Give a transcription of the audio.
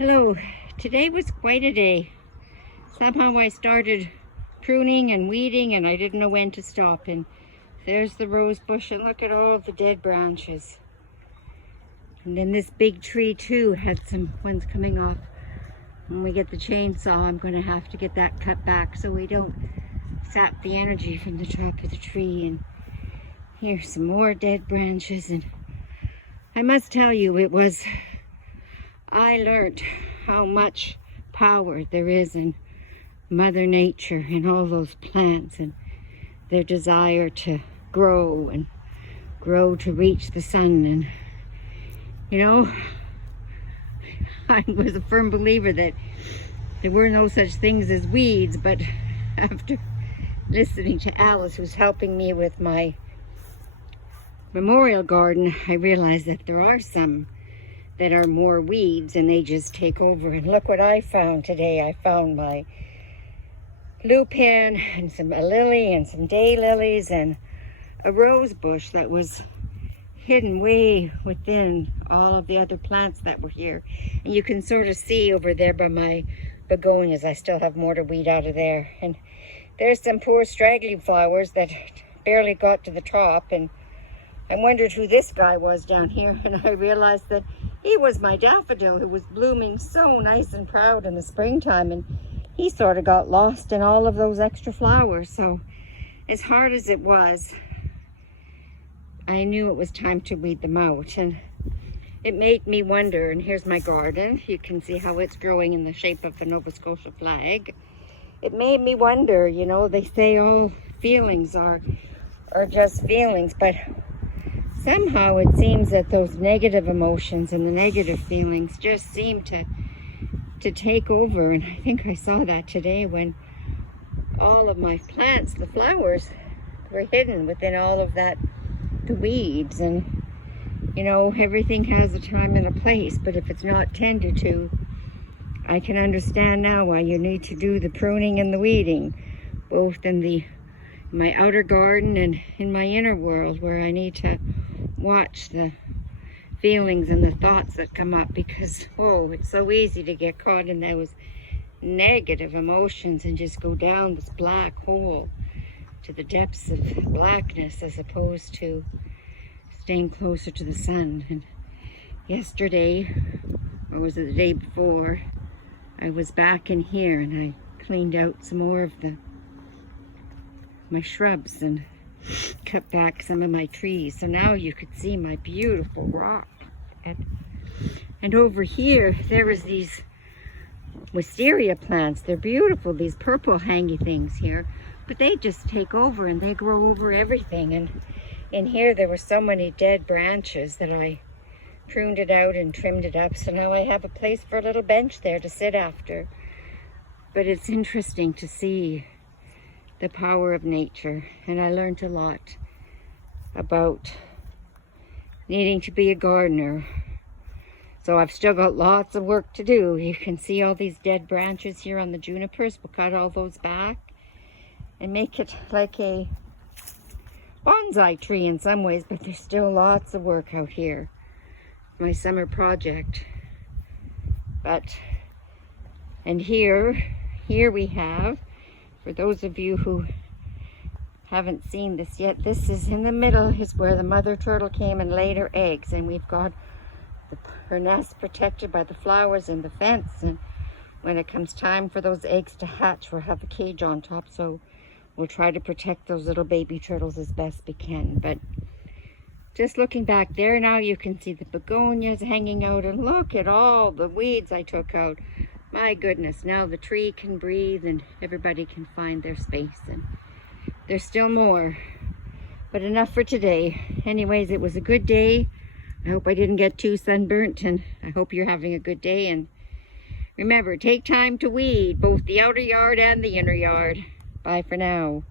Hello, today was quite a day. Somehow I started pruning and weeding and I didn't know when to stop. And there's the rose bush, and look at all the dead branches. And then this big tree too had some ones coming off. When we get the chainsaw, I'm going to have to get that cut back so we don't sap the energy from the top of the tree. And here's some more dead branches. And I must tell you, I learned how much power there is in Mother Nature and all those plants and their desire to grow to reach the sun. And you know, I was a firm believer that there were no such things as weeds, but after listening to Alice, who's helping me with my memorial garden, I realized that there are some that are more weeds and they just take over. And look what I found today. I found my lupin and a lily and some daylilies and a rose bush that was hidden way within all of the other plants that were here. And you can sort of see over there by my begonias, I still have more to weed out of there. And there's some poor straggly flowers that barely got to the top. And I wondered who this guy was down here, and I realized that he was my daffodil who was blooming so nice and proud in the springtime, and he sort of got lost in all of those extra flowers. So as hard as it was, I knew it was time to weed them out. And it made me wonder, and here's my garden. You can see how it's growing in the shape of the Nova Scotia flag. It made me wonder, you know, they say all feelings are just feelings, but somehow it seems that those negative emotions and the negative feelings just seem to take over. And I think I saw that today when all of my plants, the flowers, were hidden within all of that, the weeds. And you know, everything has a time and a place, but if it's not tended to, I can understand now why you need to do the pruning and the weeding, both in my outer garden and in my inner world, where I need to watch the feelings and the thoughts that come up, because it's so easy to get caught in those negative emotions and just go down this black hole to the depths of blackness, as opposed to staying closer to the sun. And yesterday, or was it the day before, I was back in here and I cleaned out some more of my shrubs and cut back some of my trees. So now you could see my beautiful rock. And over here, there was these wisteria plants. They're beautiful, these purple hangy things here, but they just take over and they grow over everything. And in here, there were so many dead branches that I pruned it out and trimmed it up. So now I have a place for a little bench there to sit after. But it's interesting to see the power of nature, and I learned a lot about needing to be a gardener. So I've still got lots of work to do. You can see all these dead branches here on the junipers. We'll cut all those back and make it like a bonsai tree in some ways, but there's still lots of work out here. My summer project. And here we have, for those of you who haven't seen this yet, this is in the middle is where the mother turtle came and laid her eggs, and we've got her nest protected by the flowers and the fence. And when it comes time for those eggs to hatch, we'll have a cage on top, so we'll try to protect those little baby turtles as best we can. But just looking back there now, you can see the begonias hanging out, and look at all the weeds I took out. My goodness, now the tree can breathe and everybody can find their space. And there's still more, but enough for today. Anyways, it was a good day. I hope I didn't get too sunburnt, and I hope you're having a good day. And remember, take time to weed both the outer yard and the inner yard. Bye for now.